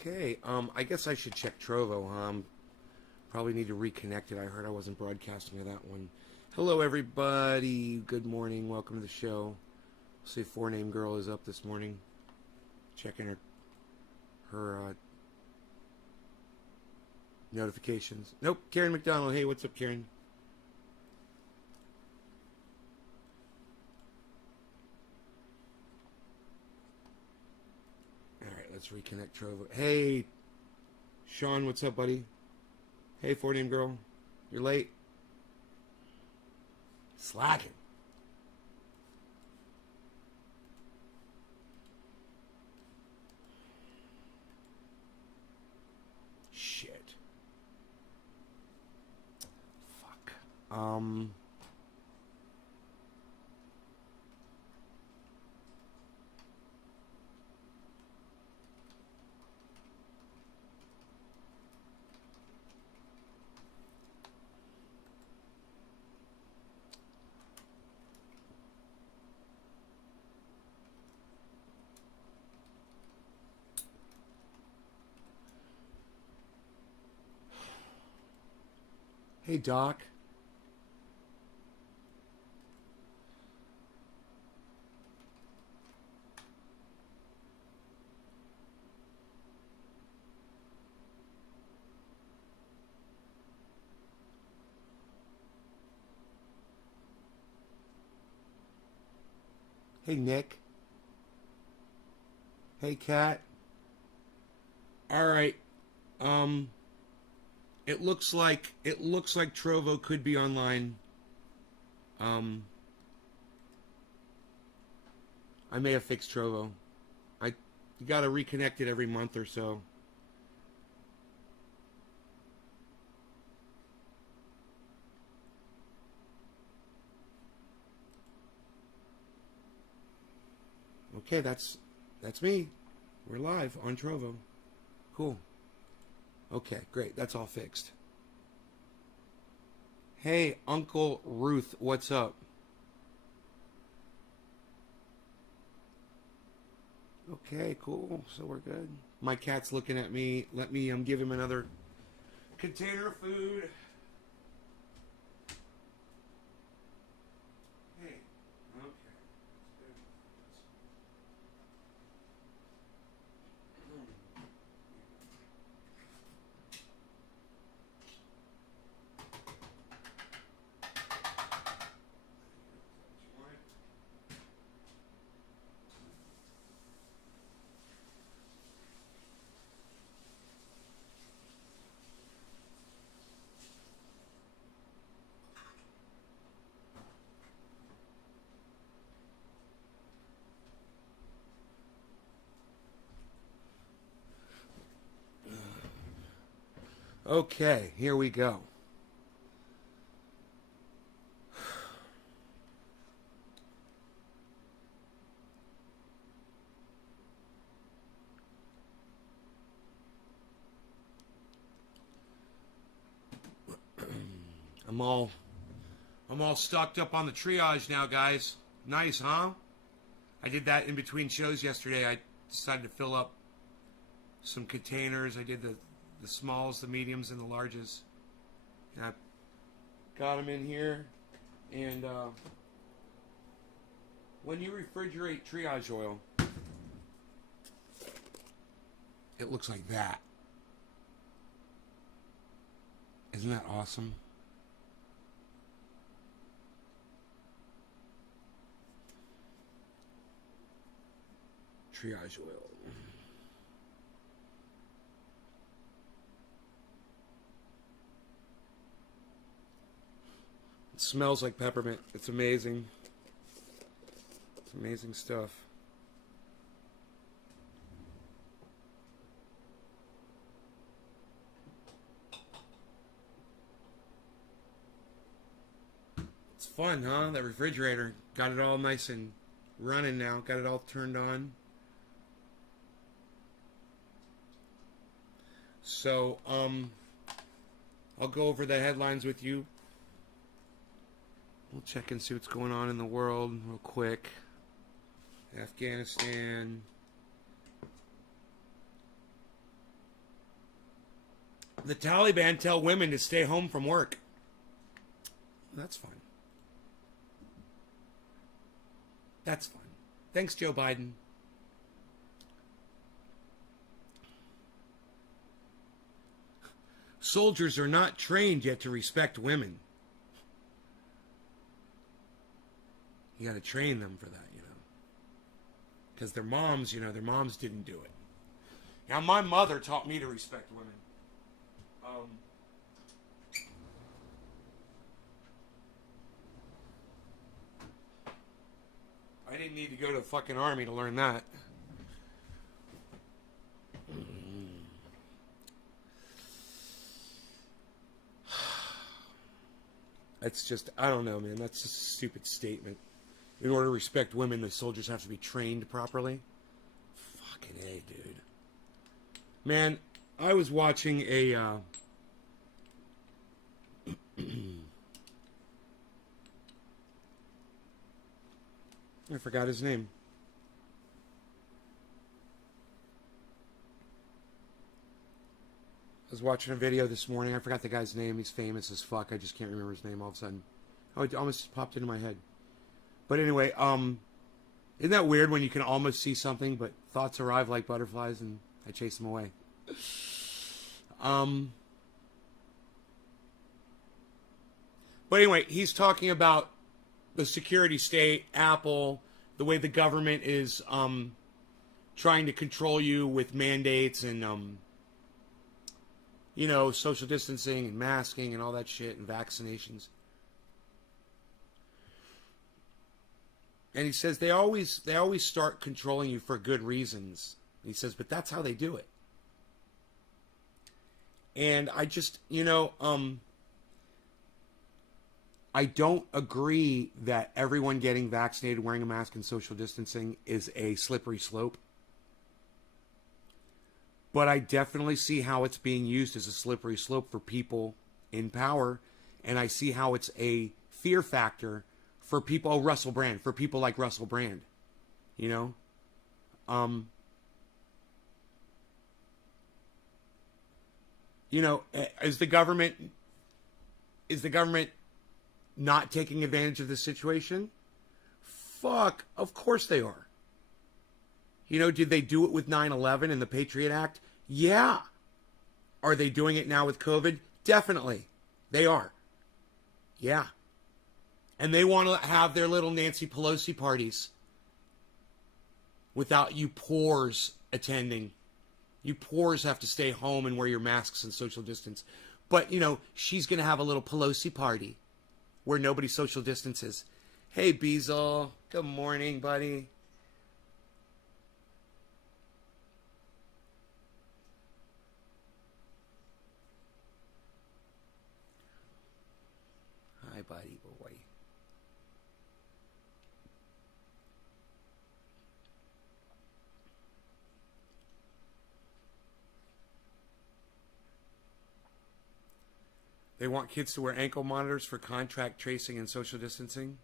Okay, I guess I should check Trovo, huh? Probably need to reconnect it. I heard I wasn't broadcasting to that one. Hello, everybody. Good morning. Welcome to the show. See if Four Name Girl is up this morning. Checking her notifications. Nope, Karen McDonald. Hey, what's up, Karen? Let's reconnect Trovo. Hey, Sean, what's up, buddy? Hey, Four Name Girl. You're late. Slacking. Shit. Fuck. Hey, Doc. Hey, Nick. Hey, Kat. All right. It looks like Trovo could be online. I may have fixed Trovo. You got to reconnect it every month or so. Okay, that's me. We're live on Trovo. Cool. Okay, great. That's all fixed. Hey, Uncle Ruth, what's up? Okay, cool. So we're good. My cat's looking at me. Let me give him another container of food. Hey, okay. Okay, here we go. I'm all stocked up on the triage now, guys. Nice, huh? I did that in between shows yesterday. I decided to fill up some containers. I did the smalls, the mediums, and the larges. And I got them in here. And when you refrigerate triage oil, it looks like that. Isn't that awesome? Triage oil. It smells like peppermint. It's amazing. It's amazing stuff. It's fun, huh? That refrigerator. Got it all nice and running now. Got it all turned on. So, I'll go over the headlines with you. We'll check and see what's going on in the world real quick. Afghanistan. The Taliban tell women to stay home from work. That's fun. That's fun. Thanks, Joe Biden. Soldiers are not trained yet to respect women. You got to train them for that, you know. Because their moms, you know, their moms didn't do it. Now, my mother taught me to respect women. I didn't need to go to the fucking army to learn that. That's just, I don't know, man. That's just a stupid statement. In order to respect women, the soldiers have to be trained properly. Fucking A, dude. Man, I was watching a... I forgot his name. I was watching a video this morning. I forgot the guy's name. He's famous as fuck. I just can't remember his name all of a sudden. Oh, it almost popped into my head. But anyway, isn't that weird when you can almost see something, but thoughts arrive like butterflies and I chase them away? But anyway, he's talking about the security state, Apple, the way the government is trying to control you with mandates and, you know, social distancing and masking and all that shit and vaccinations. And he says they always start controlling you for good reasons. He says, but that's how they do it. And I just, you know, I don't agree that everyone getting vaccinated, wearing a mask, and social distancing is a slippery slope. But I definitely see how it's being used as a slippery slope for people in power. And I see how it's a fear factor for people, Russell Brand, for people like Russell Brand, you know? You know, is the government not taking advantage of this situation? Fuck, of course they are. You know, did they do it with 9/11 and the Patriot Act? Yeah. Are they doing it now with COVID? Definitely. They are. Yeah. And they want to have their little Nancy Pelosi parties without you poors attending. You poors have to stay home and wear your masks and social distance. But, you know, she's going to have a little Pelosi party where nobody social distances. Hey, Beazle. Good morning, buddy. Hi, buddy boy. They want kids to wear ankle monitors for contact tracing and social distancing.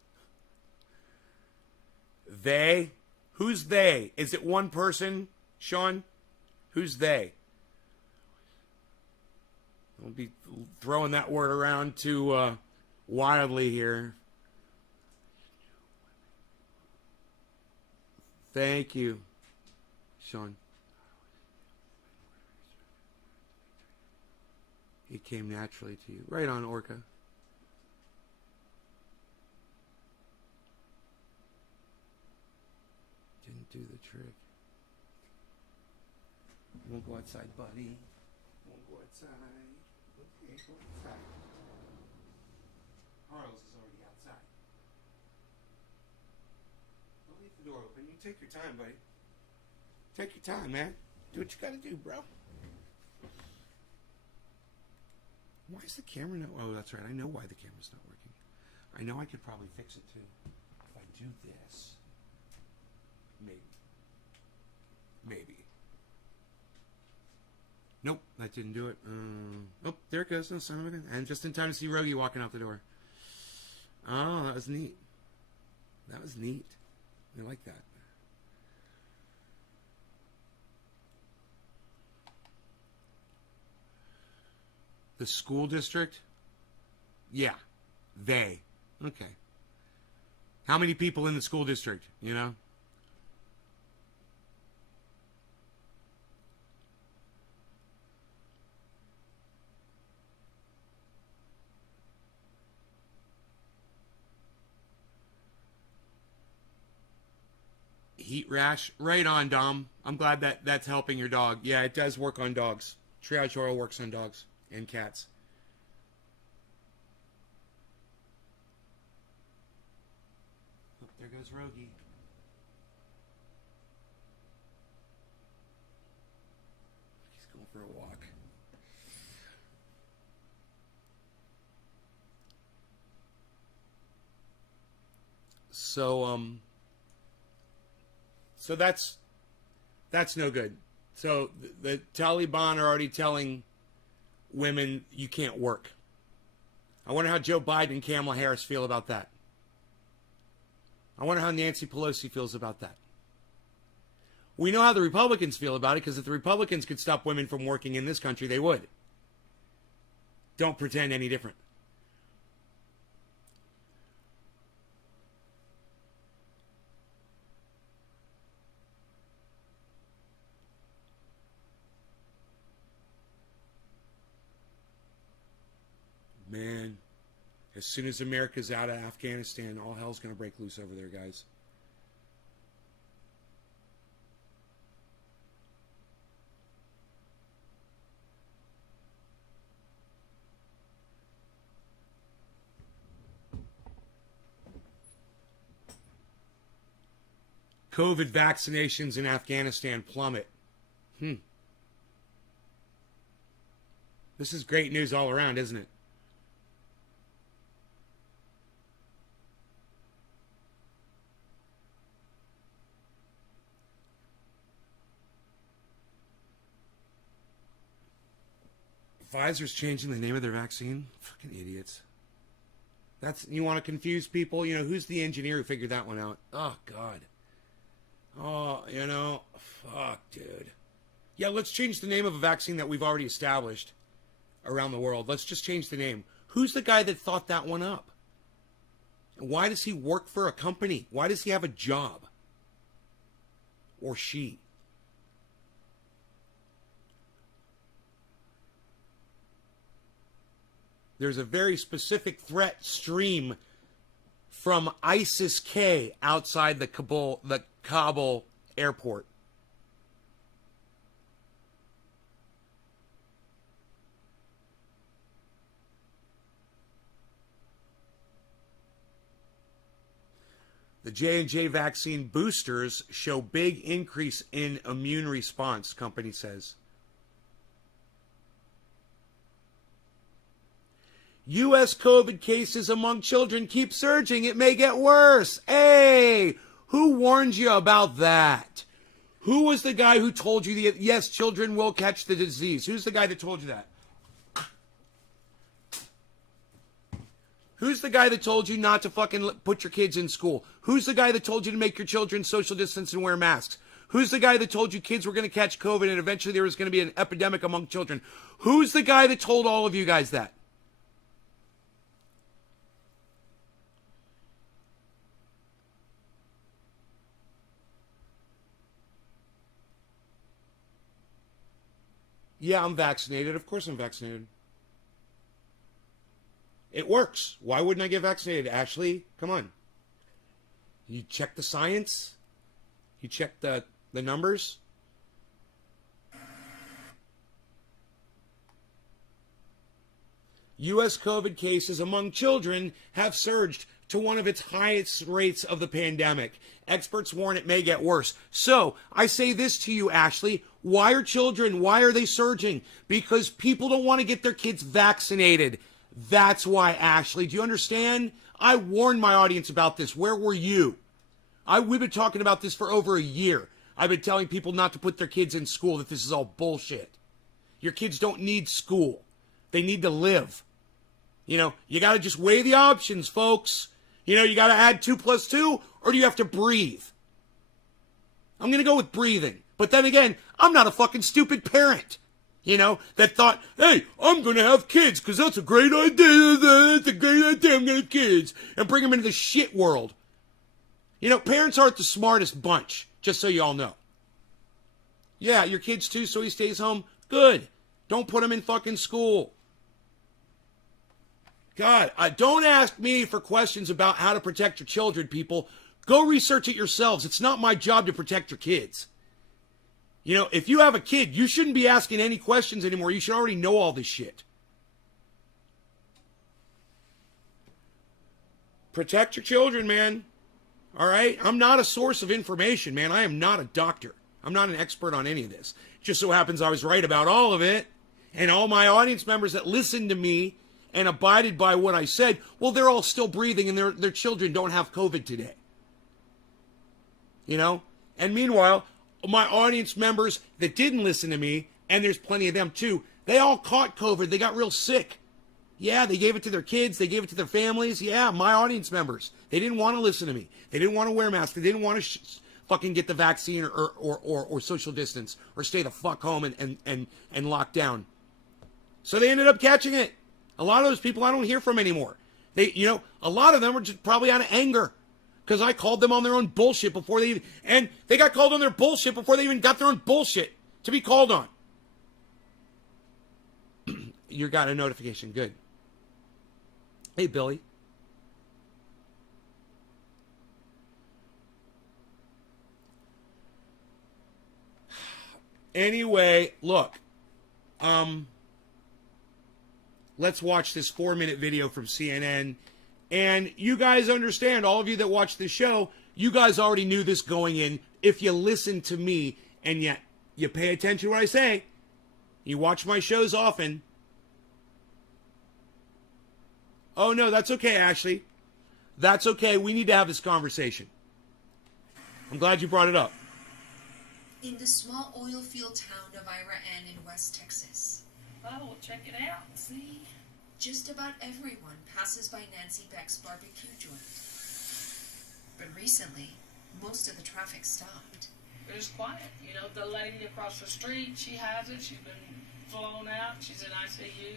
They? Who's they? Is it one person, Sean? Who's they? Don't be throwing that word around too wildly here. Thank you, Sean. It came naturally to you. Right on, Orca. Didn't do the trick. Won't go outside, buddy. Won't go outside. Okay, go outside. Harlow's is already outside. Don't leave the door open. You take your time, buddy. Take your time, man. Do what you gotta do, bro. Why is the camera not... Oh, that's right. I know why the camera's not working. I know I could probably fix it, too. If I do this. Maybe. Maybe. Nope, that didn't do it. Oh, there it goes. No son of a gun. And just in time to see Rogie walking out the door. Oh, that was neat. That was neat. I like that. The school district? Yeah. They. Okay. How many people in the school district, you know? Heat rash. Right on, Dom. I'm glad that that's helping your dog. Yeah, it does work on dogs. Triage oil works on dogs and cats. Oh, there goes Rogie. He's going for a walk. So that's no good. So the Taliban are already telling women you can't work. I wonder how Joe Biden and Kamala Harris feel about that. I wonder how Nancy Pelosi feels about that. We know how the Republicans feel about it, because if the Republicans could stop women from working in this country, they would. Don't pretend any different. Man, as soon as America's out of Afghanistan, all hell's going to break loose over there, guys. COVID vaccinations in Afghanistan plummet. This is great news all around, isn't it? Pfizer's changing the name of their vaccine? Fucking idiots. You want to confuse people? You know, who's the engineer who figured that one out? Oh, God. Oh, fuck, dude. Yeah, let's change the name of a vaccine that we've already established around the world. Let's just change the name. Who's the guy that thought that one up? Why does he work for a company? Why does he have a job? Or she? There's a very specific threat stream from ISIS-K outside the Kabul airport. The J&J vaccine boosters show big increase in immune response, company says. U.S. COVID cases among children keep surging. It may get worse. Hey, who warned you about that? Who was the guy who told you that, yes, children will catch the disease? Who's the guy that told you that? Who's the guy that told you not to fucking put your kids in school? Who's the guy that told you to make your children social distance and wear masks? Who's the guy that told you kids were going to catch COVID and eventually there was going to be an epidemic among children? Who's the guy that told all of you guys that? Yeah, I'm vaccinated. Of course I'm vaccinated. It works. Why wouldn't I get vaccinated? Ashley, come on. You check the science? You check the numbers? U.S. COVID cases among children have surged to one of its highest rates of the pandemic. Experts warn it may get worse. So, I say this to you, Ashley. Why are they surging? Because people don't want to get their kids vaccinated. That's why, Ashley. Do you understand? I warned my audience about this. Where were you? We've been talking about this for over a year. I've been telling people not to put their kids in school, that this is all bullshit. Your kids don't need school. They need to live. You got to just weigh the options, folks. You got to add 2 + 2, or do you have to breathe? I'm going to go with breathing. But then again, I'm not a fucking stupid parent. You know, that thought, hey, I'm going to have kids because that's a great idea. That's a great idea. I'm going to have kids. And bring them into the shit world. You know, parents aren't the smartest bunch, just so you all know. Yeah, your kid's too, so he stays home. Good. Don't put him in fucking school. God, don't ask me for questions about how to protect your children, people. Go research it yourselves. It's not my job to protect your kids. You know, if you have a kid, you shouldn't be asking any questions anymore. You should already know all this shit. Protect your children, man. All right? I'm not a source of information, man. I am not a doctor. I'm not an expert on any of this. It just so happens I was right about all of it. And all my audience members that listened to me and abided by what I said, well, they're all still breathing and their children don't have COVID today. You know? And meanwhile, my audience members that didn't listen to me, and there's plenty of them too, they all caught COVID. They got real sick. Yeah, they gave it to their kids. They gave it to their families. Yeah, my audience members. They didn't want to listen to me. They didn't want to wear masks. They didn't want to fucking get the vaccine or social distance or stay the fuck home and lock down. So they ended up catching it. A lot of those people I don't hear from anymore. A lot of them were just probably out of anger because I called them on their own bullshit before they even, and they got called on their bullshit before they even got their own bullshit to be called on. You got a notification. Good. Hey, Billy. Anyway, look. Let's watch this 4-minute video from CNN. And you guys understand, all of you that watch the show, you guys already knew this going in. If you listen to me and yet you pay attention to what I say, you watch my shows often. Oh, no, that's okay, Ashley. That's okay. We need to have this conversation. I'm glad you brought it up. In the small oil field town of Iran in West Texas. Oh, we'll check it out and see. Just about everyone passes by Nancy Beck's barbecue joint. But recently, most of the traffic stopped. It was quiet. You know, the lady across the street, she has it. She's been flown out. She's in ICU.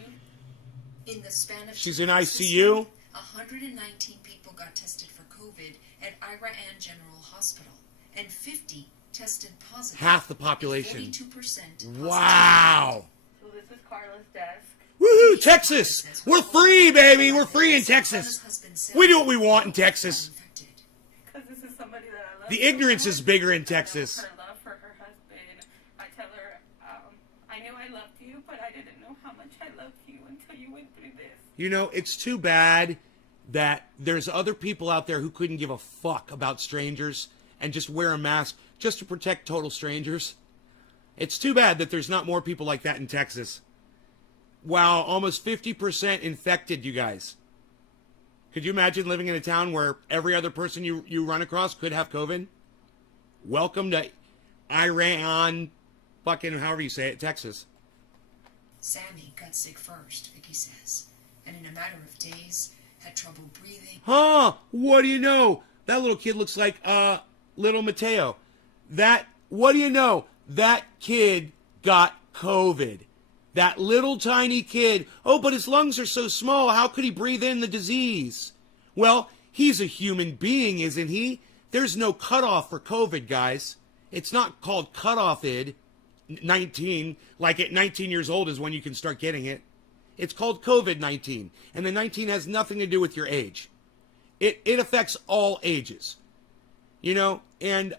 In the span of She's in ICU? 119 people got tested for COVID at Iran General Hospital, and 50 tested positive. Half the population. 42%. Wow. So this is Carla's desk. Woohoo, Texas! We're free, baby! We're free in Texas! We do what we want in Texas. Because this is somebody that I love. The ignorance is bigger in Texas. Her love for her husband. I tell her, I knew I loved you, but I didn't know how much I loved you until you went through this. You know, it's too bad that there's other people out there who couldn't give a fuck about strangers and just wear a mask just to protect total strangers. It's too bad that there's not more people like that in Texas. Wow, almost 50% infected, you guys. Could you imagine living in a town where every other person you run across could have COVID? Welcome to Iran, fucking however you say it, Texas. Sammy got sick first, Vicky says, and in a matter of days had trouble breathing. Huh, what do you know? That little kid looks like, little Mateo. What do you know? That kid got COVID. That little tiny kid. Oh, but his lungs are so small. How could he breathe in the disease? Well, he's a human being, isn't he? There's no cutoff for COVID, guys. It's not called cutoff-id, 19, like at 19 years old is when you can start getting it. It's called COVID-19, and the 19 has nothing to do with your age. It affects all ages. You know, and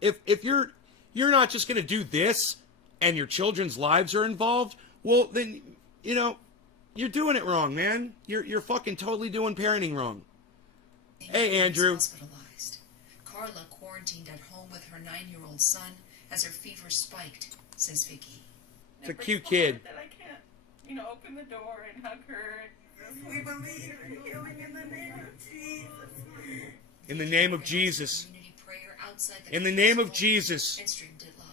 if you're not just going to do this and your children's lives are involved, well, then, you know, you're doing it wrong, man. You're fucking totally doing parenting wrong. Hey, Andrew. Hospitalized. Carla quarantined at home with her 9-year-old son as her fever spiked, says Vicky. It's a cute kid. That I can't, open the door and hug her. We believe in healing in the name of Jesus. In the name of Jesus. Community prayer outside the In the name of Jesus. and streamed it live.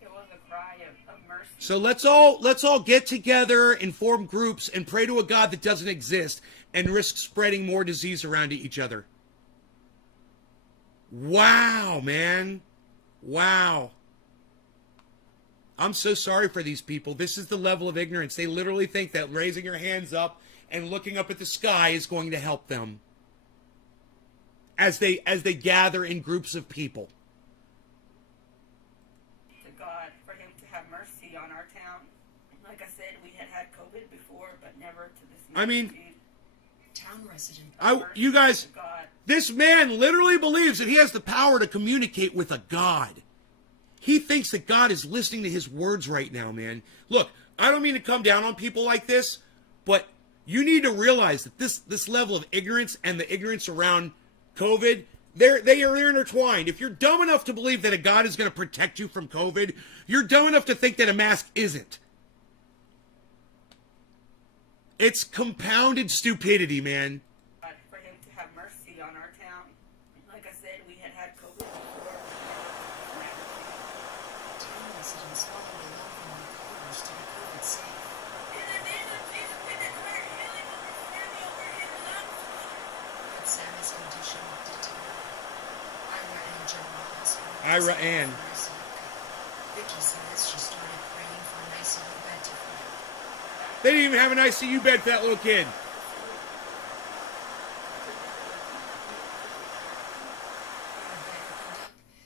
It was a cry of mercy. So let's all get together and form groups and pray to a God that doesn't exist and risk spreading more disease around to each other. Wow, man. Wow. I'm so sorry for these people. This is the level of ignorance. They literally think that raising your hands up and looking up at the sky is going to help them as they gather in groups of people. To God for him to have mercy on our town. Like I said, we had COVID before, but never to this magnitude. I mean, Town resident. you guys, To God. this man literally believes that he has the power to communicate with a God. He thinks that God is listening to his words right now, man. Look, I don't mean to come down on people like this, but you need to realize that this level of ignorance and the ignorance around COVID, they are intertwined. If you're dumb enough to believe that a God is going to protect you from COVID, you're dumb enough to think that a mask isn't. It's compounded stupidity, man. For him to have mercy on our town. Like I said, we had COVID before. Town residents followed along from their quarters to be COVID safe. In the name of Jesus, we declare healing over Sammy, over his lungs. But Sammy's condition deteriorated. Ira Ann General Hospital. Ira Ann. Vicky says she started praying for an ICU bed to fill. They didn't even have an ICU bed for that little kid.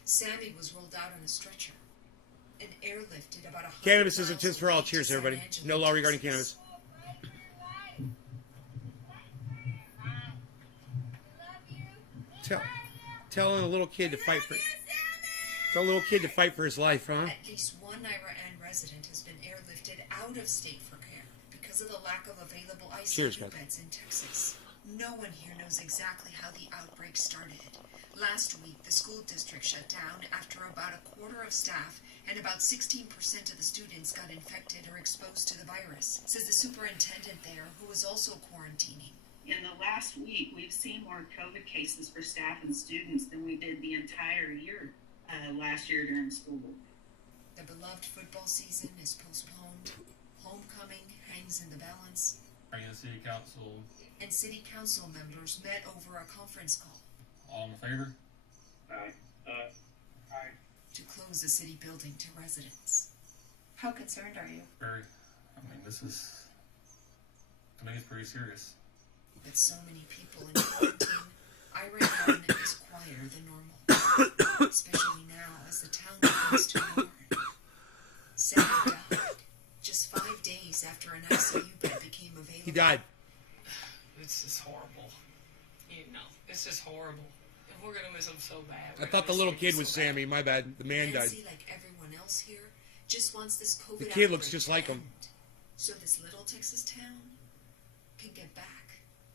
Sammy was rolled out on a stretcher and airlifted about 100 Cannabis is a miles tips for all. away to Cheers, San everybody. Angelo, No law regarding Texas. cannabis. Telling a little kid to fight for his life, huh? At least one Ira Ann resident has been airlifted out of state for care because of the lack of available ICU Cheers, guys. beds in Texas. No one here knows exactly how the outbreak started. Last week, the school district shut down after about a quarter of staff and about 16% of the students got infected or exposed to the virus, says the superintendent there, who was also quarantining. In the last week, we've seen more COVID cases for staff and students than we did the entire year last year during school. The beloved football season is postponed. Homecoming hangs in the balance. Regular City Council, And city council members met over a conference call all in favor? Aye. Aye. to close the city building to residents. How concerned are you? Very. I mean, this is, to me, it's pretty serious. With so many people in quarantine, Ira Ann is quieter than normal, especially now as the town begins to mourn. Sammy died just 5 days after an ICU bed became available. He died. This is horrible. You know, this is horrible. And we're gonna miss him so bad. I thought the little kid was Sammy. My bad. The man died. Nancy, like everyone else here, just wants this COVID The kid looks outbreak just to like him. end, so this little Texas town can get back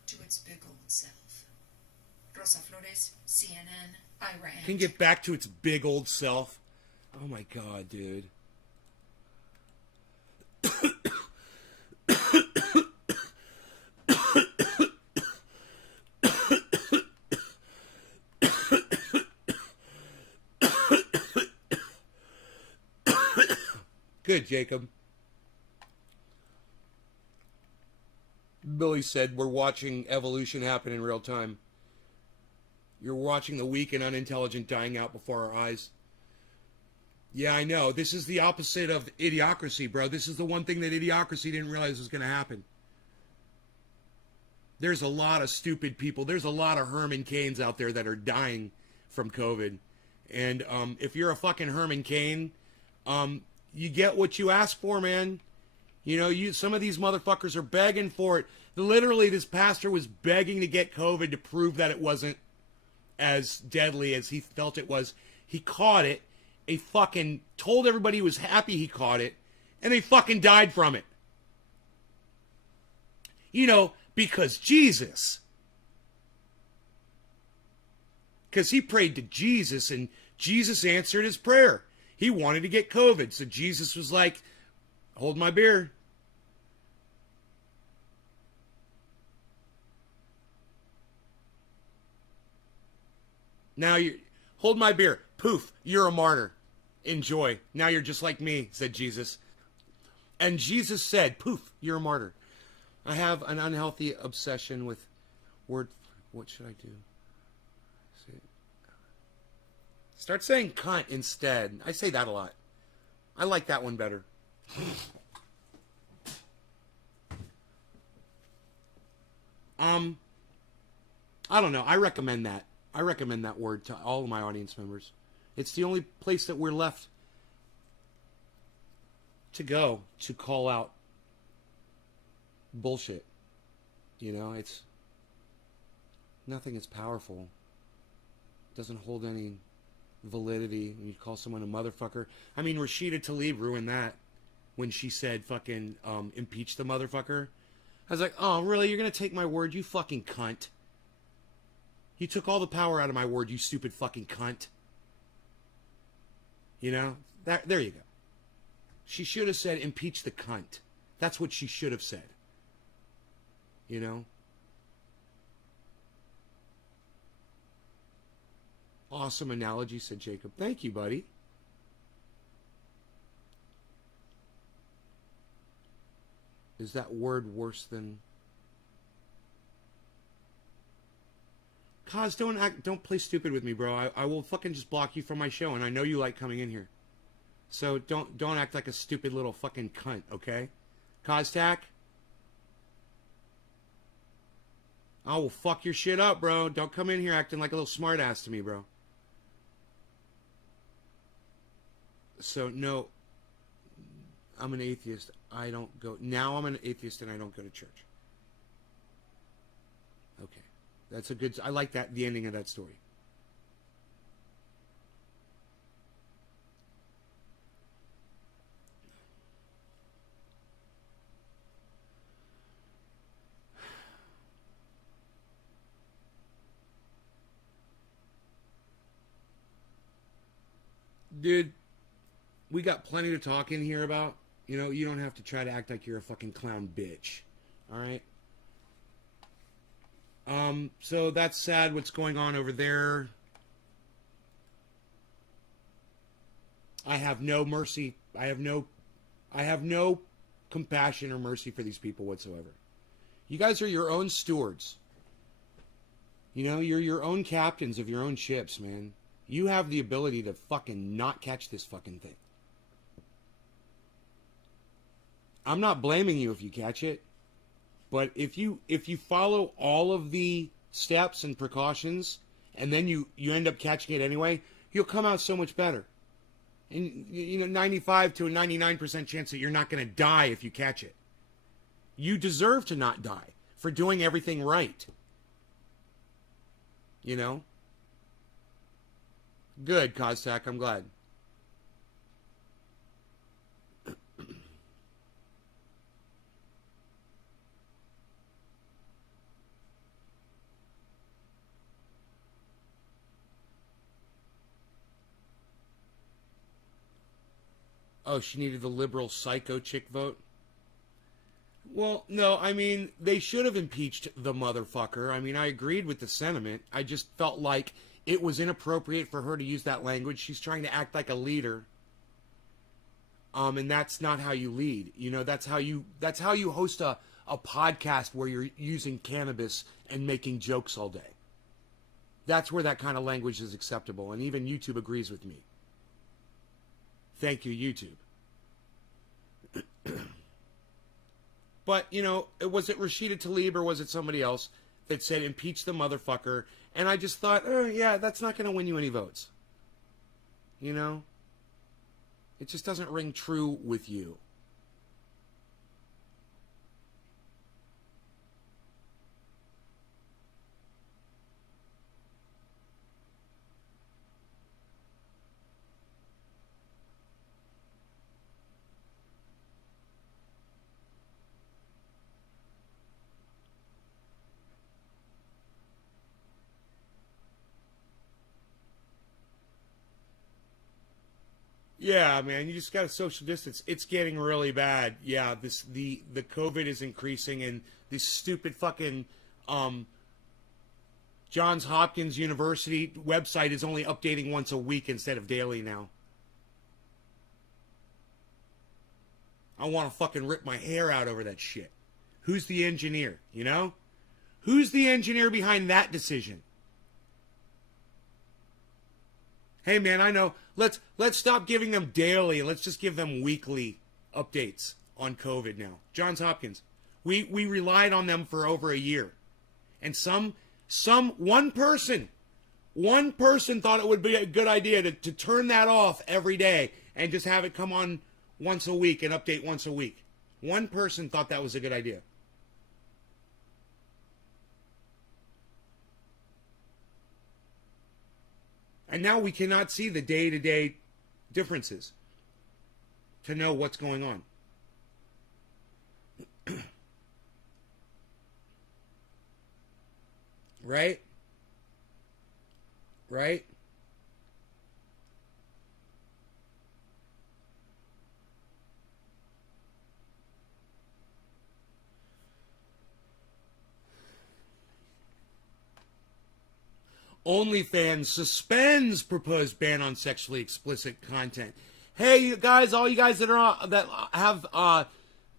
to its big old self. Rosa Flores, CNN, Ira Ann. Can get back to its big old self. Oh my god, dude. Good, Jacob. Billy said we're watching evolution happen in real time. You're watching the weak and unintelligent dying out before our eyes. Yeah, I know. This is the opposite of idiocracy, bro. This is the one thing that idiocracy didn't realize was going to happen. There's a lot of stupid people. There's a lot of Herman Cains out there that are dying from COVID. And if you're a fucking Herman Cain, you get what you ask for, man. You know, some of these motherfuckers are begging for it. Literally, this pastor was begging to get COVID to prove that it wasn't as deadly as he felt it was. He caught it. He fucking told everybody he was happy he caught it. And they fucking died from it. You know, because Jesus. Because he prayed to Jesus and Jesus answered his prayer. He wanted to get COVID. So Jesus was like, hold my beer. Now you hold my beer. Poof, you're a martyr. Enjoy. Now you're just like me, said Jesus. And Jesus said, poof, you're a martyr. I have an unhealthy obsession with word. What should I do? Start saying cunt instead. I say that a lot. I like that one better. I don't know. I recommend that. I recommend that word to all of my audience members. It's the only place that we're left to go to call out bullshit. You know, it's nothing is powerful. It doesn't hold any validity when you call someone a motherfucker. I mean, Rashida Tlaib ruined that when she said fucking impeach the motherfucker. I was like, oh, really? You're going to take my word, you fucking cunt? You took all the power out of my word, you stupid fucking cunt. You know? There you go. She should have said, impeach the cunt. That's what she should have said. You know? Awesome analogy, said Jacob. Thank you, buddy. Is that word worse than... Kaz, don't play stupid with me, bro. I will fucking just block you from my show, and I know you like coming in here. So don't act like a stupid little fucking cunt, okay? Kaztak? I will fuck your shit up, bro. Don't come in here acting like a little smartass to me, bro. So, no, I'm an atheist. I don't go... Now I'm an atheist and I don't go to church. Okay. That's a good... I like that, the ending of that story. Dude, we got plenty to talk in here about. You know, you don't have to try to act like you're a fucking clown bitch. Alright? So that's sad what's going on over there. I have no mercy. I have no compassion or mercy for these people whatsoever. You guys are your own stewards. You know, you're your own captains of your own ships, man. You have the ability to fucking not catch this fucking thing. I'm not blaming you if you catch it. But if you follow all of the steps and precautions and then you end up catching it anyway, you'll come out so much better. And, you know, 95 to a 99% chance that you're not going to die if you catch it. You deserve to not die for doing everything right. You know? Good, Koztak. I'm glad. Oh, she needed the liberal psycho chick vote? Well, no, I mean, they should have impeached the motherfucker. I mean, I agreed with the sentiment. I just felt like it was inappropriate for her to use that language. She's trying to act like a leader. And that's not how you lead. You know, that's how you host a podcast where you're using cannabis and making jokes all day. That's where that kind of language is acceptable. And even YouTube agrees with me. Thank you, YouTube. But, you know, was it Rashida Tlaib or was it somebody else that said impeach the motherfucker? And I just thought, oh, yeah, that's not going to win you any votes. You know? It just doesn't ring true with you. Yeah, man, you just got to social distance. It's getting really bad. Yeah, the COVID is increasing, and this stupid fucking Johns Hopkins University website is only updating once a week instead of daily now. I want to fucking rip my hair out over that shit. Who's the engineer, you know? Who's the engineer behind that decision? Hey man, I know. Let's stop giving them daily. Let's just give them weekly updates on COVID now. Johns Hopkins. We relied on them for over a year. And one person thought it would be a good idea to turn that off every day and just have it come on once a week and update once a week. One person thought that was a good idea. And now we cannot see the day-to-day differences to know what's going on. Right? Right? OnlyFans suspends proposed ban on sexually explicit content. Hey, you guys, all you guys that have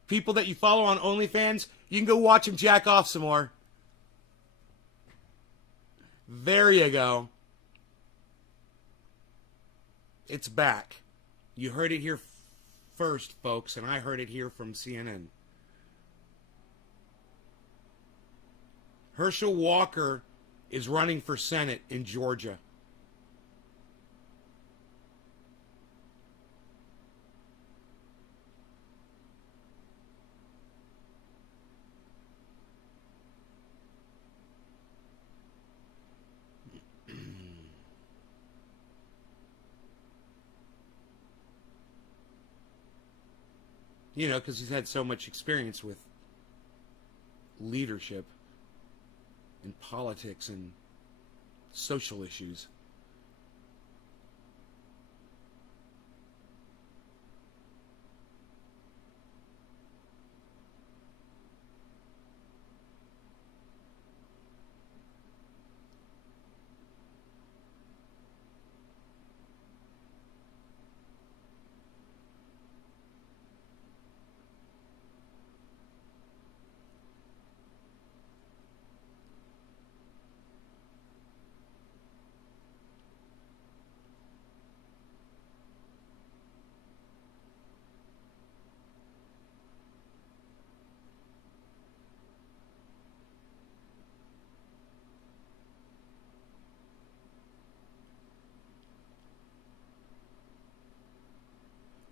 people that you follow on OnlyFans, you can go watch them jack off some more. There you go. It's back. You heard it here first, folks, and I heard it here from CNN. Herschel Walker is running for Senate in Georgia. You know, because he's had so much experience with leadership and politics and social issues.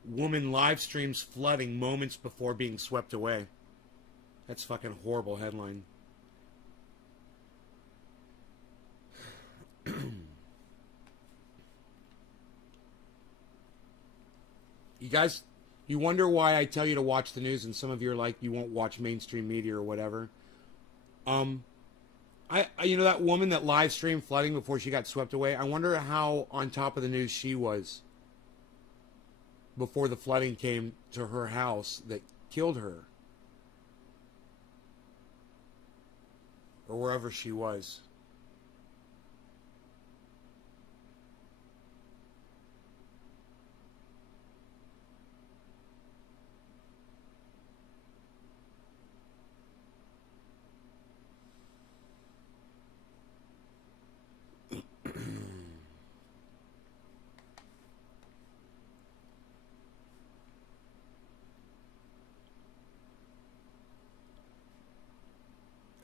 Woman live streams flooding moments before being swept away. That's fucking horrible headline. You guys, you wonder why I tell you to watch the news and some of you are like, you won't watch mainstream media or whatever. You know that woman that live streamed flooding before she got swept away? I wonder how on top of the news she was before the flooding came to her house that killed her. Or wherever she was.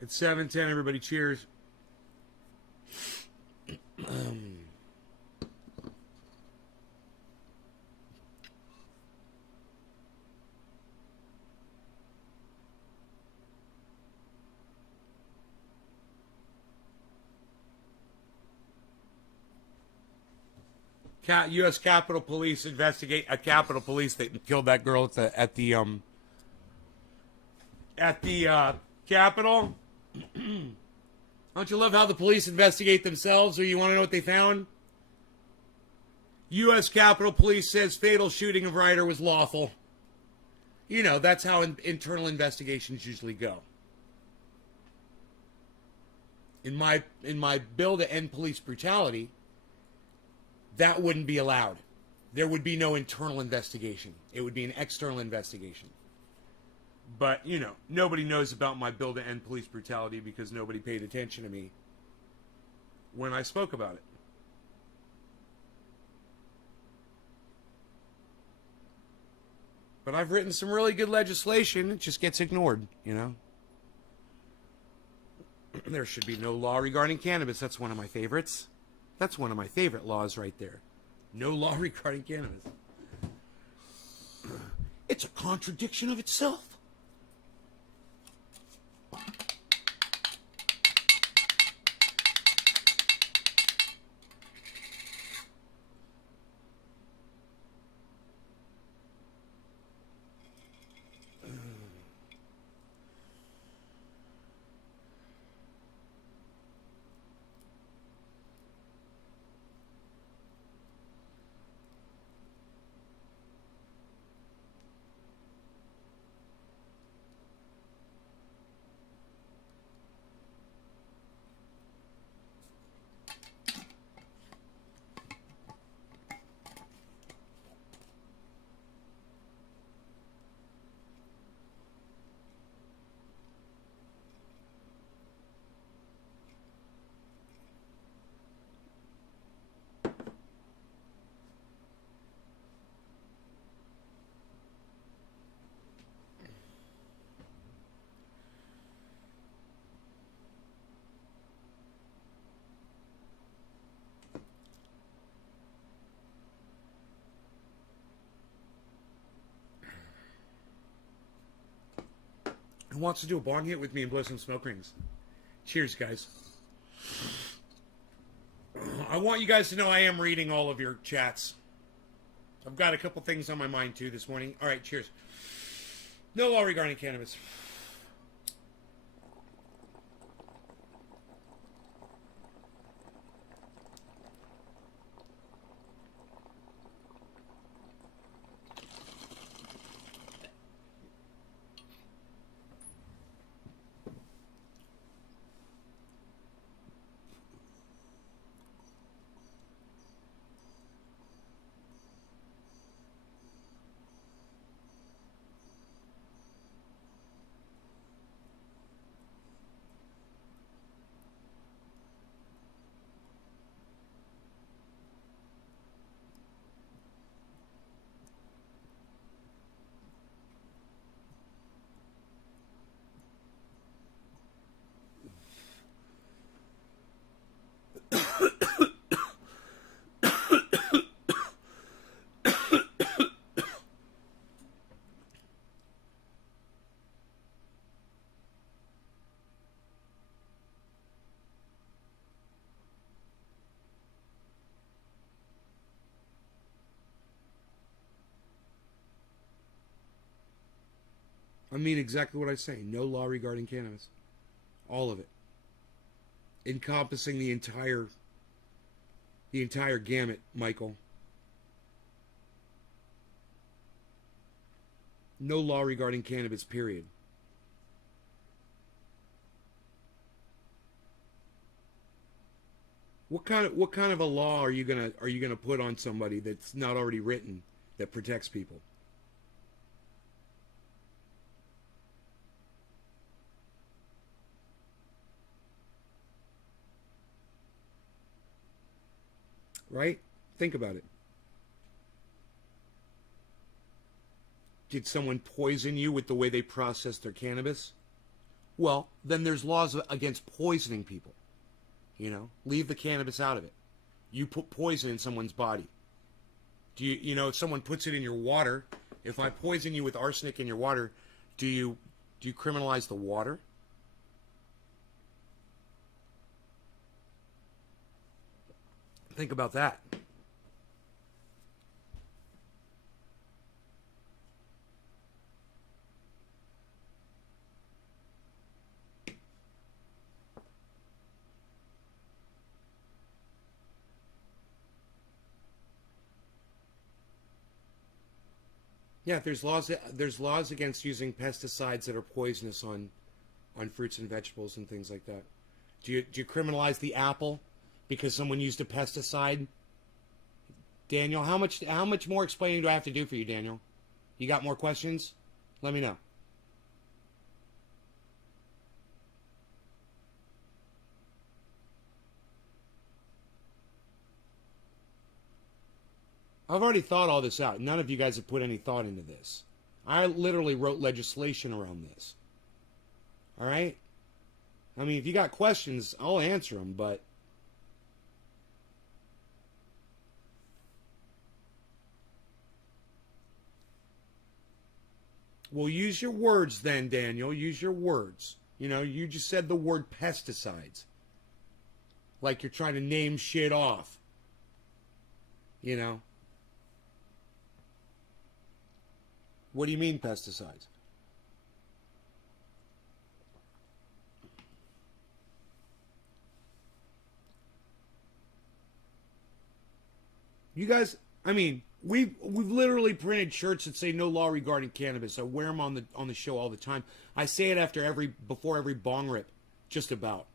It's 7:10, everybody. Cheers. U.S. Capitol Police investigate a Capitol Police that killed that girl at the Capitol. Don't you love how the police investigate themselves, or you want to know what they found? U.S. Capitol Police says fatal shooting of rider was lawful. You know, that's how internal investigations usually go. In my bill to end police brutality, that wouldn't be allowed. There would be no internal investigation. It would be an external investigation. But, you know, nobody knows about my bill to end police brutality because nobody paid attention to me when I spoke about it. But I've written some really good legislation. It just gets ignored, you know. There should be no law regarding cannabis. That's one of my favorites. That's one of my favorite laws right there. No law regarding cannabis. It's a contradiction of itself. Who wants to do a bong hit with me and blow some smoke rings? Cheers, guys. I want you guys to know I am reading all of your chats. I've got a couple things on my mind, too, this morning. All right, cheers. No law regarding cannabis. I mean exactly what I say. No law regarding cannabis. All of it. Encompassing the entire gamut, Michael. No law regarding cannabis, period. What kind of a law are you gonna put on somebody that's not already written that protects people? Right? Think about it. Did someone poison you with the way they process their cannabis? Well, then there's laws against poisoning people. You know, leave the cannabis out of it. You put poison in someone's body. Do you know, if someone puts it in your water, if I poison you with arsenic in your water, do you criminalize the water? Think about that. Yeah, there's laws against using pesticides that are poisonous on fruits and vegetables and things like that. Do you criminalize the apple because someone used a pesticide? Daniel, how much more explaining do I have to do for you, Daniel? You got more questions? Let me know. I've already thought all this out. None of you guys have put any thought into this. I literally wrote legislation around this. All right? I mean, if you got questions, I'll answer them, but well, use your words then, Daniel. Use your words. You know, you just said the word pesticides. Like you're trying to name shit off. You know? What do you mean pesticides? You guys, I mean, we've literally printed shirts that say no law regarding cannabis. I wear them on the show all the time. I say it before every bong rip, just about.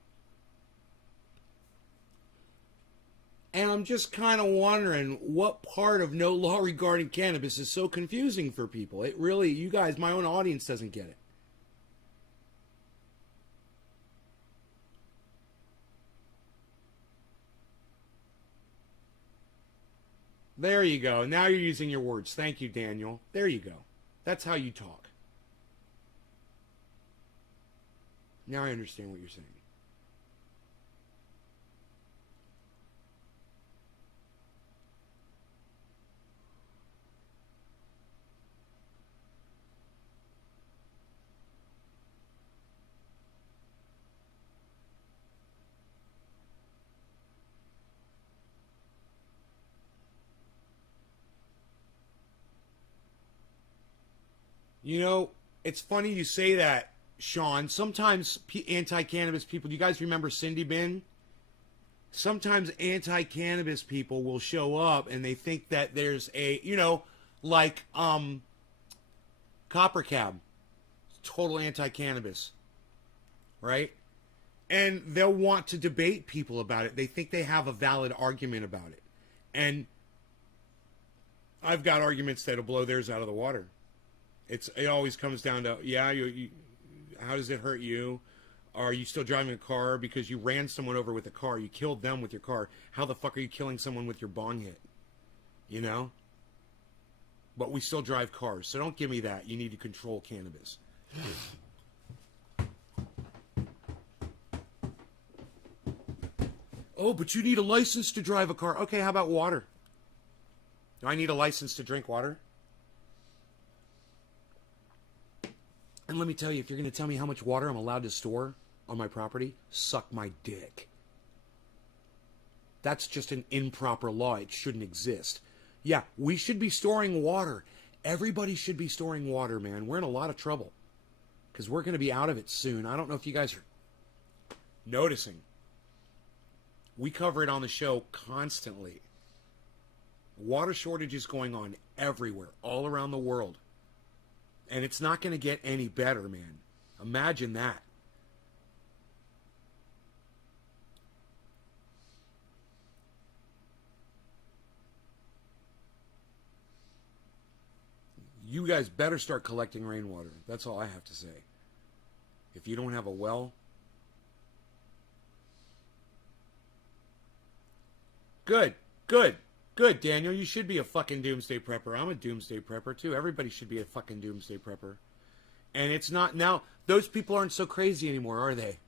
And I'm just kind of wondering what part of no law regarding cannabis is so confusing for people. It really, you guys, my own audience doesn't get it. There you go. Now you're using your words. Thank you, Daniel. There you go. That's how you talk. Now I understand what you're saying. You know, it's funny you say that, Sean. Sometimes anti-cannabis people, do you guys remember Cindy Bin? Sometimes anti-cannabis people will show up and they think that there's a, you know, like Copper Cab, total anti-cannabis, right? And they'll want to debate people about it. They think they have a valid argument about it. And I've got arguments that'll blow theirs out of the water. It always comes down to, yeah, you how does it hurt you? Are you still driving a car because you ran someone over with a car? You killed them with your car. How the fuck are you killing someone with your bong hit? You know? But we still drive cars, so don't give me that. You need to control cannabis. Oh, but you need a license to drive a car. Okay, how about water? Do I need a license to drink water? And let me tell you, if you're going to tell me how much water I'm allowed to store on my property, suck my dick. That's just an improper law. It shouldn't exist. Yeah, we should be storing water. Everybody should be storing water, man. We're in a lot of trouble because we're going to be out of it soon. I don't know if you guys are noticing. We cover it on the show constantly. Water shortages going on everywhere, all around the world. And it's not going to get any better, man. Imagine that. You guys better start collecting rainwater. That's all I have to say. If you don't have a well, good, Daniel. You should be a fucking doomsday prepper. I'm a doomsday prepper, too. Everybody should be a fucking doomsday prepper. And it's not... Now, those people aren't so crazy anymore, are they?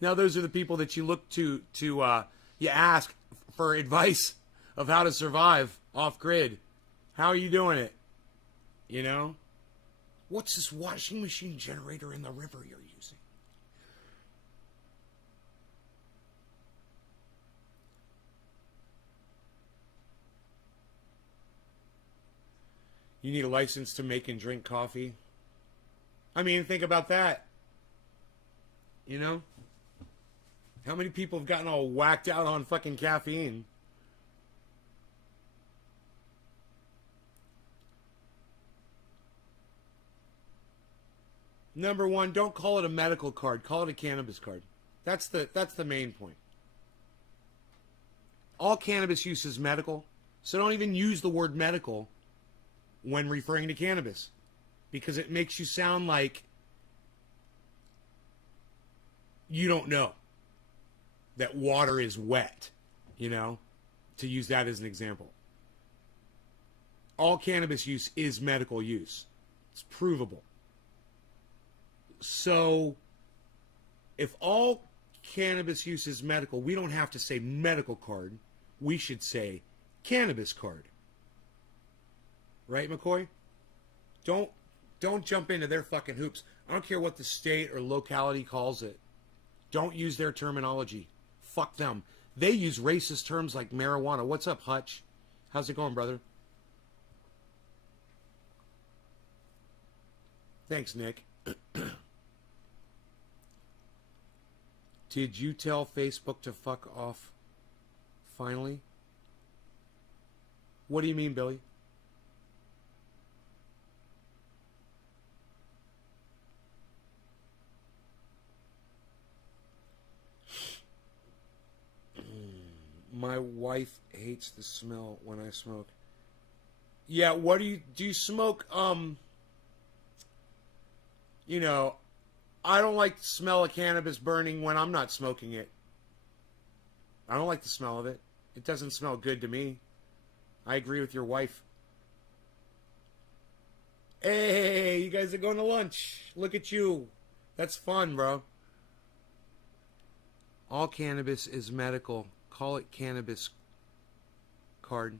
Now, those are the people that you look to you ask for advice of how to survive off-grid. How are you doing it? You know? What's this washing machine generator in the river you're using? You need a license to make and drink coffee. I mean, think about that. You know? How many people have gotten all whacked out on fucking caffeine? Number one, don't call it a medical card. Call it a cannabis card. That's the main point. All cannabis use is medical. So don't even use the word medical when referring to cannabis, because it makes you sound like you don't know that water is wet, you know, to use that as an example. all cannabis use is medical use. It's provable. So, if all cannabis use is medical, we don't have to say medical card. We should say cannabis card. Right, McCoy? Don't jump into their fucking hoops. I don't care what the state or locality calls it. Don't use their terminology. Fuck them. They use racist terms like marijuana. What's up, Hutch? How's it going, brother? Thanks, Nick. Did you tell Facebook to fuck off finally? What do you mean, Billy? My wife hates the smell when I smoke. Yeah, what do you smoke? You know, I don't like the smell of cannabis burning when I'm not smoking it. I don't like the smell of it. It doesn't smell good to me. I agree with your wife. Hey, you guys are going to lunch. Look at you. That's fun, bro. All cannabis is medical. Call it cannabis card.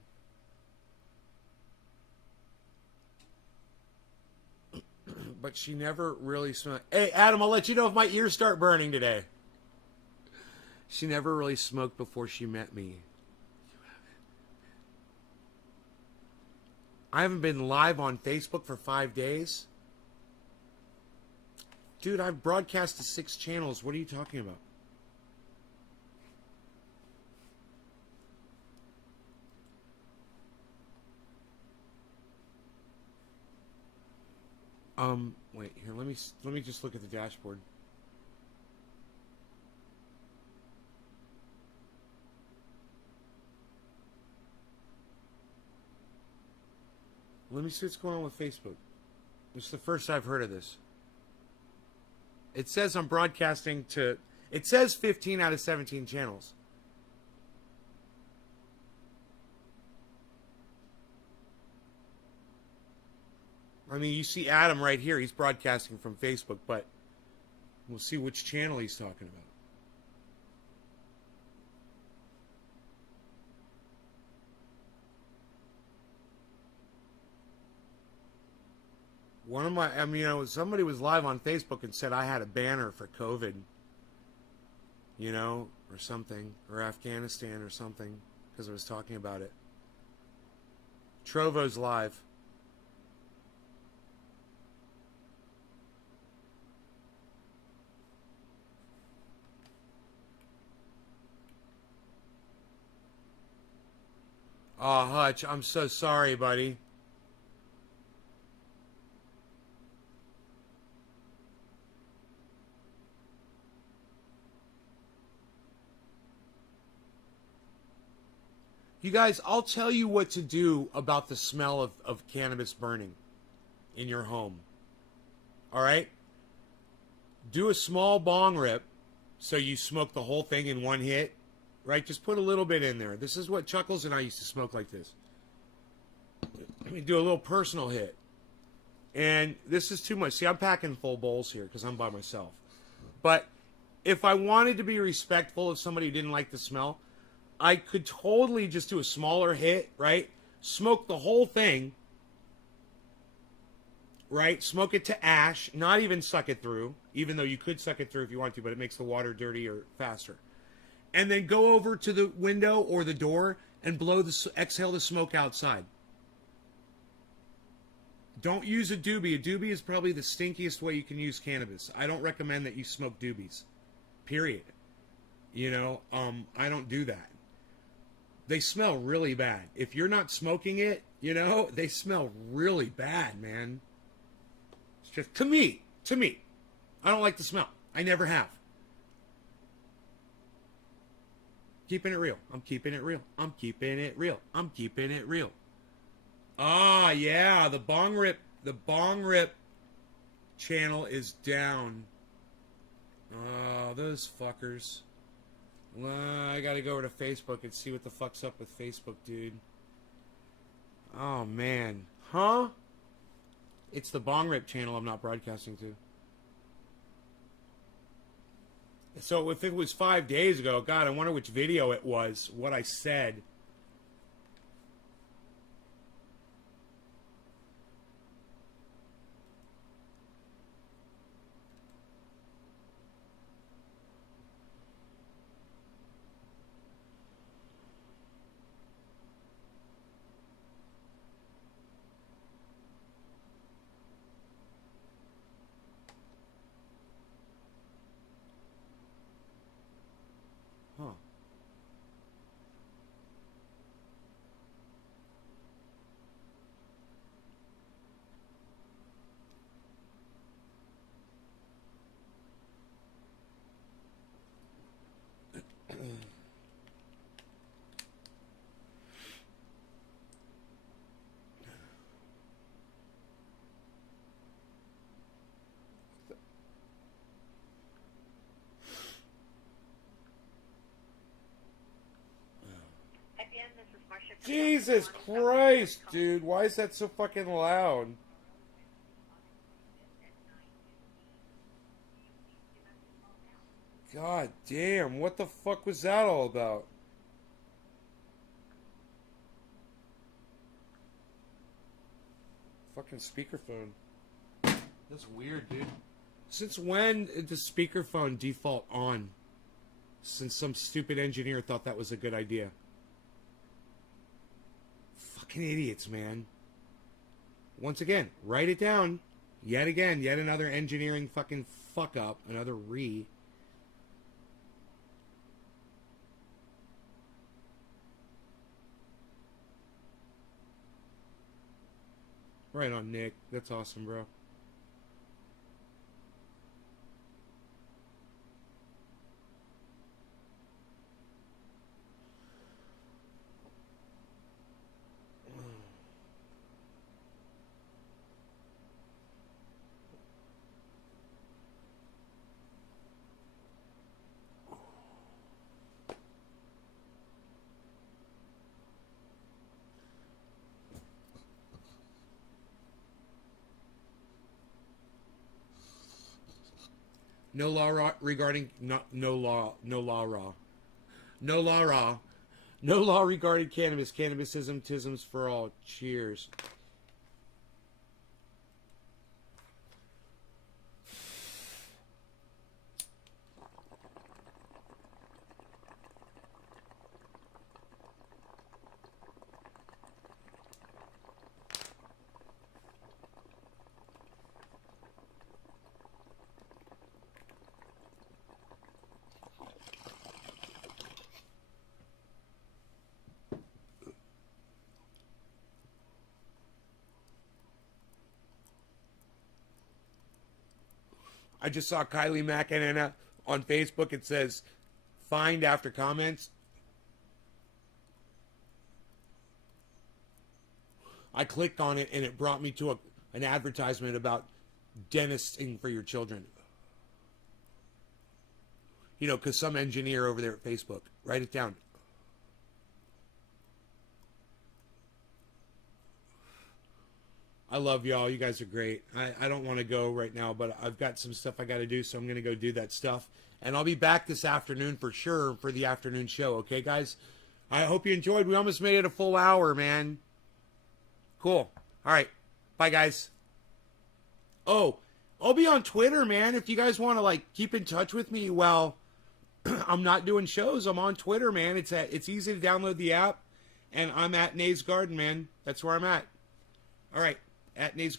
But she never really smoked. Hey, Adam, I'll let you know if my ears start burning today. She never really smoked before she met me. I haven't been live on Facebook for 5 days. Dude, I've broadcast to 6 channels. What are you talking about? Wait, here, let me just look at the dashboard. Let me see what's going on with Facebook. It's the first I've heard of this. It says I'm broadcasting to... It says 15 out of 17 channels. I mean, you see Adam right here. He's broadcasting from Facebook, but we'll see which channel he's talking about. One of my, I mean, somebody was live on Facebook and said I had a banner for COVID, you know, or something, or Afghanistan or something, because I was talking about it. Trovo's live. Oh, Hutch, I'm so sorry, buddy. You guys, I'll tell you what to do about the smell of cannabis burning in your home. All right? Do a small bong rip so you smoke the whole thing in one hit. Right? Just put a little bit in there. This is what Chuckles and I used to smoke like this. Let me do a little personal hit. And this is too much. See, I'm packing full bowls here because I'm by myself. But if I wanted to be respectful of somebody who didn't like the smell, I could totally just do a smaller hit, right? Smoke the whole thing, right? Smoke it to ash, not even suck it through, even though you could suck it through if you want to, but it makes the water dirtier faster. And then go over to the window or the door and exhale the smoke outside. Don't use a doobie. A doobie is probably the stinkiest way you can use cannabis. I don't recommend that you smoke doobies. Period. You know, I don't do that. They smell really bad. If you're not smoking it, you know, they smell really bad, man. It's just, to me, I don't like the smell. I never have. Keeping it real. I'm keeping it real. I'm keeping it real. I'm keeping it real. Ah, yeah, the bong rip channel is down. Oh, those fuckers. I gotta go over to Facebook and see what the fuck's up with Facebook, dude. Oh, man. Huh? It's the Bong Rip channel I'm not broadcasting to. So if it was 5 days ago, God, I wonder which video it was, what I said. Huh. Jesus Christ, dude. Why is that so fucking loud? God damn, what the fuck was that all about? Fucking speakerphone. That's weird, dude. Since when did the speakerphone default on? Since some stupid engineer thought that was a good idea. Fucking idiots, man. Once again, write it down. Yet again, yet another engineering fucking fuck up. Another re. Right on, Nick. That's awesome, bro. No law regarding no law regarding cannabis. Cannabisism, tisms for all. Cheers. I just saw Kylie McEnana on Facebook. It says, find after comments. I clicked on it and it brought me to an advertisement about dentisting for your children. You know, because some engineer over there at Facebook. Write it down. I love y'all. You guys are great. I don't want to go right now, but I've got some stuff I got to do, so I'm going to go do that stuff. And I'll be back this afternoon for sure for the afternoon show. Okay, guys? I hope you enjoyed. We almost made it a full hour, man. Cool. All right. Bye, guys. Oh, I'll be on Twitter, man. If you guys want to, like, keep in touch with me while I'm not doing shows, I'm on Twitter, man. It's easy to download the app, and I'm at Nays Garden, man. That's where I'm at. All right. At Nays